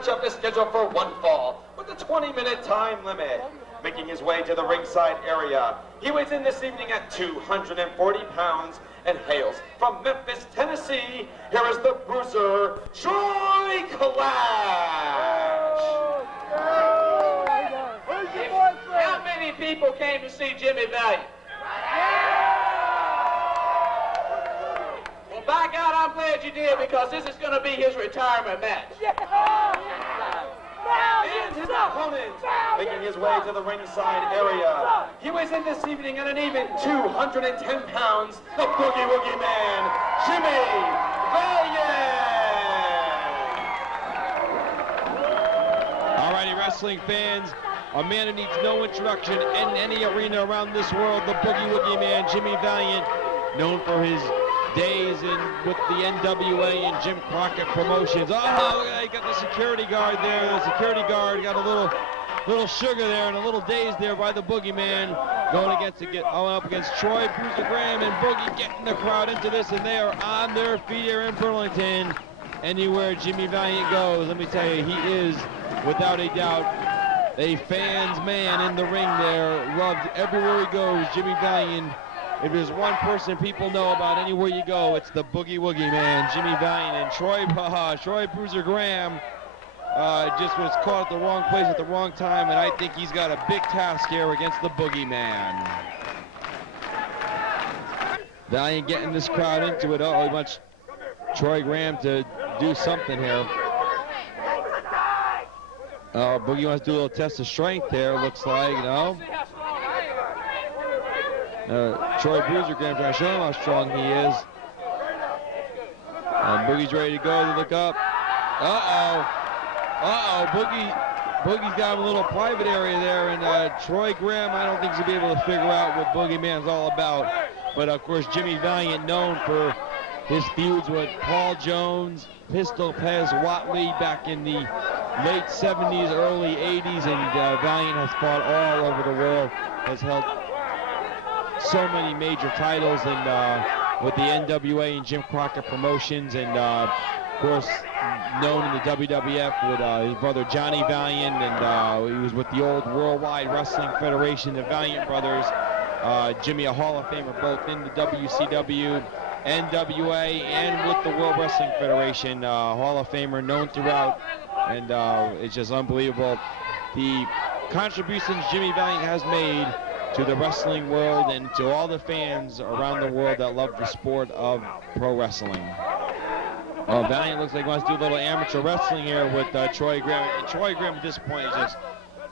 matchup is scheduled for one fall with a 20-minute time limit. Making his way to the ringside area, he weighs in this evening at 240 pounds and hails from Memphis, Tennessee. Here is the Bruiser, Troy Clash. How many people came to see Jimmy Valiant? Well, by God, I'm glad you did, because this is going to be his retirement match. And his opponent, making his way to the ringside area, he weighs in this evening at an even 210 pounds, the Boogie Woogie Man, Jimmy Valiant. Alrighty, wrestling fans, a man who needs no introduction in any arena around this world, the Boogie Woogie Man, Jimmy Valiant, known for his days with the NWA and Jim Crockett promotions. Oh, he got the security guard there. The security guard got a little sugar there and a little dazed there by the Boogeyman, going up against Troy, Bruiser Graham, and Boogie getting the crowd into this, and they are on their feet here in Burlington. Anywhere Jimmy Valiant goes, let me tell you, he is, without a doubt, a fan's man in the ring there. Loved everywhere he goes, Jimmy Valiant. If there's one person people know about anywhere you go, it's the Boogie Woogie Man, Jimmy Valiant. And Troy Bruiser Graham just was caught at the wrong place at the wrong time, and I think he's got a big task here against the Boogie Man. Valiant getting this crowd into it. He wants Troy Graham to do something here. Boogie wants to do a little test of strength there, looks like, Troy Bruiser Graham trying to show him how strong he is. Boogie's ready to go. They look up. Boogie's got a little private area there, and Troy Graham, I don't think he's going to be able to figure out what Boogeyman's all about. But of course, Jimmy Valiant, known for his feuds with Paul Jones, Pistol Pez Watley back in the late 70s, early 80s, and Valiant has fought all over the world, has held so many major titles, and with the NWA and Jim Crockett promotions, and of course known in the WWF with his brother Johnny Valiant, and he was with the old Worldwide Wrestling Federation, the Valiant brothers. Jimmy, a Hall of Famer both in the WCW, NWA, and with the World Wrestling Federation, Hall of Famer known throughout, and it's just unbelievable the contributions Jimmy Valiant has made to the wrestling world and to all the fans around the world that love the sport of pro wrestling. Valiant looks like he wants to do a little amateur wrestling here with Troy Graham. And Troy Graham at this point is just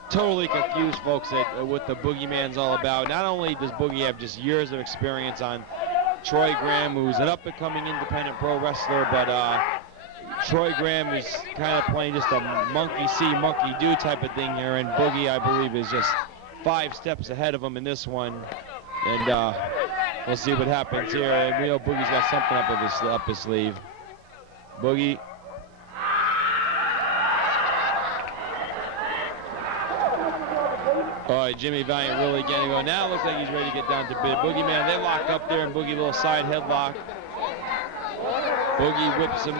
totally confused, folks, at what the Boogeyman's all about. Not only does Boogie have just years of experience on Troy Graham, who's an up-and-coming independent pro wrestler, but Troy Graham is kind of playing just a monkey see, monkey do type of thing here, and Boogie, I believe, is just 5 steps ahead of him in this one, and we'll see what happens here. And we know Boogie's got something up his sleeve. Boogie. All right, Jimmy Valiant really getting going. Now it looks like he's ready to get down to bid. Boogie Man, they lock up there, and Boogie, little side headlock. Boogie whips him,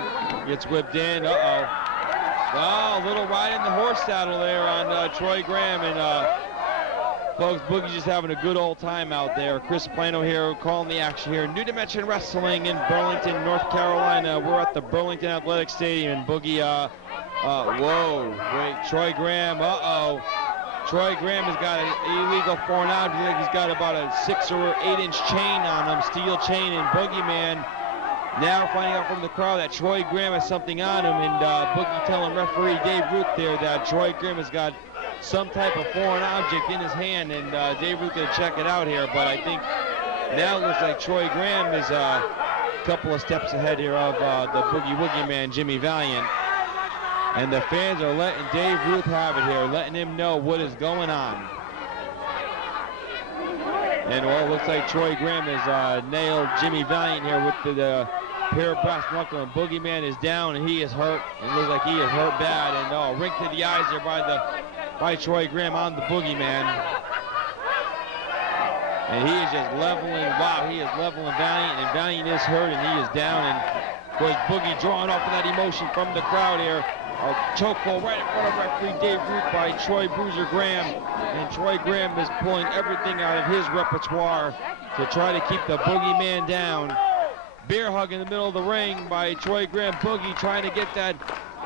gets whipped in. A little ride in the horse saddle there on Troy Graham, and folks, Boogie's just having a good old time out there. Chris Plano here calling the action here. New Dimension Wrestling in Burlington, North Carolina. We're at the Burlington Athletic Stadium, and Boogie, Troy Graham, Troy Graham has got an illegal foreign object. He's got about a 6 or 8 inch chain on him, steel chain, and Boogie Man now finding out from the crowd that Troy Graham has something on him, and Boogie telling referee Dave Ruth there that Troy Graham has got some type of foreign object in his hand, and Dave Ruth gonna check it out here, but I think now it looks like Troy Graham is a couple of steps ahead here of the Boogie Woogie Man, Jimmy Valiant. And the fans are letting Dave Ruth have it here, letting him know what is going on. And well, it looks like Troy Graham has nailed Jimmy Valiant here with the pair of brass knuckle, and Boogie Man is down and he is hurt. It looks like he is hurt bad, and ring to the eyes here by Troy Graham on the Boogie Man. And he is just leveling, he is leveling Valiant, and Valiant is hurt and he is down. And of course, Boogie drawing off of that emotion from the crowd here. A chokehold right in front of referee Dave Ruth by Troy Bruiser Graham. And Troy Graham is pulling everything out of his repertoire to try to keep the boogeyman down. Bear hug in the middle of the ring by Troy Graham. Boogie trying to get that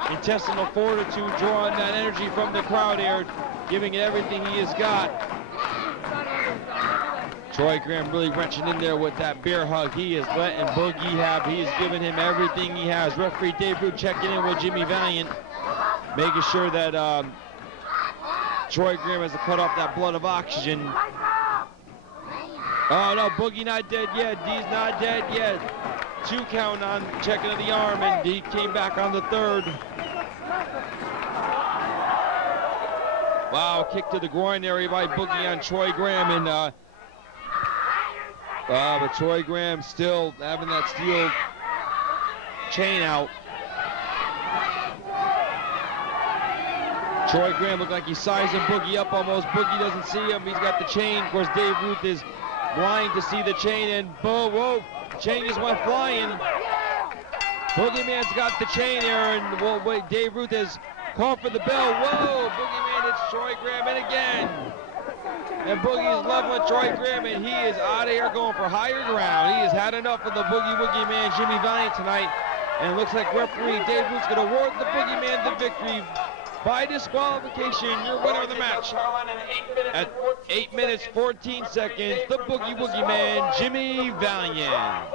intestinal fortitude, drawing that energy from the crowd here, giving it everything he has got. Troy Graham really wrenching in there with that bear hug. He is letting Boogie have. He is giving him everything he has. Referee Dave Root checking in with Jimmy Valiant, making sure that Troy Graham has to cut off that blood of oxygen. Oh no, Boogie not dead yet. D's not dead yet. 2 count on checking of the arm, and D came back on the 3rd. Wow, kick to the groin area by Boogie on Troy Graham, and but Troy Graham still having that steel chain out. Troy Graham looked like he's sizing Boogie up almost. Boogie doesn't see him. He's got the chain. Of course, Dave Ruth is blind to see the chain, and boom, whoa, chain just went flying. Boogeyman's got the chain here, and well, wait, Dave Ruth has called for the bell. Whoa, Boogeyman hits Troy Graham, and again. And Boogie is leveling Troy Graham, and he is out of here going for higher ground. He has had enough of the Boogie Woogie Man, Jimmy Valiant, tonight. And it looks like referee Dave Ruth's going to award the Boogie Man the victory by disqualification. Your winner of the match at 8 minutes, 14 seconds, the Boogie Woogie Man, Jimmy Valiant.